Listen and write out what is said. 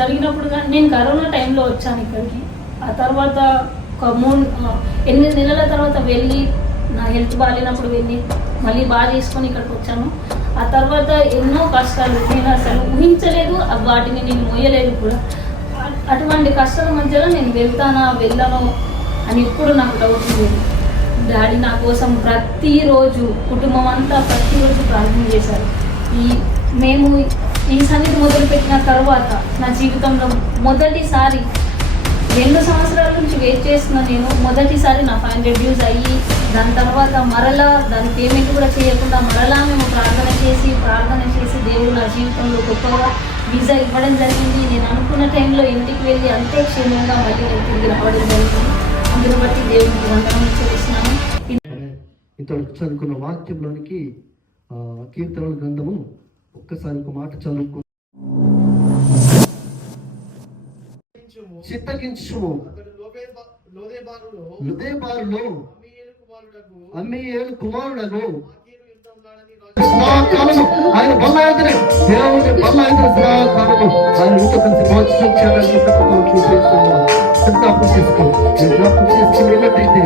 జరిగినప్పుడు కానీ నేను కరోనా టైంలో వచ్చాను ఇక్కడికి. ఆ తర్వాత ఒక 8 నెలల తర్వాత వెళ్ళి నా హెల్త్ బాగాలేనప్పుడు వెళ్ళి మళ్ళీ బాగా తీసుకొని ఇక్కడికి వచ్చాను. ఆ తర్వాత ఎన్నో కష్టాలు నేను అసలు ఊహించలేదు, వాటిని నేను మోయలేదు కూడా. అటువంటి కష్టాల మధ్యలో నేను వెళ్ళను అని ఎప్పుడు నాకు డౌట్ లేదు. డాడీ నా కోసం ప్రతిరోజు కుటుంబం అంతా ప్రతిరోజు ప్రార్థన చేశారు. మేము ఈ సన్నిధి మొదలుపెట్టిన తర్వాత నా జీవితంలో మొదటిసారి 2 సంవత్సరాల నుంచి వెయిట్ చేస్తున్నా నేను. మొదటిసారి నా 500 వ్యూస్ అయ్యి దాని తర్వాత మరలా దాని పేమెంట్ కూడా చేయకుండా మరలా మేము ప్రార్థన చేసి దేవుడు నా జీవితంలో గొప్పగా వీసా ఇవ్వడం జరిగింది. నేను అనుకున్న టైంలో ఇంటికి వెళ్ళి అంతే క్షేమంగా మళ్ళీ నేను తిరిగి రావడం జరిగింది. అందును బట్టి దేవుడికి వందనం చేస్తున్నాను. ఇంతవరకు చదువుకున్న వాక్యంలోనికి కీర్తనల గ్రంథము ఒక్కసారి ఒక మాట చదువుకో. చిత్తగించుము లొదెబారులో అమ్మీయేలు కుమారుడగు ఆయన బల్లాయతనే దేవుని బల్లాయతన సదాకాలము ఆయన ఇంత కలిసి భోజనం చేయాలని తప్పకుండా చూసేస్తున్నాను. జ్ఞాపకం చేసుకుని వెళ్ళినట్టయితే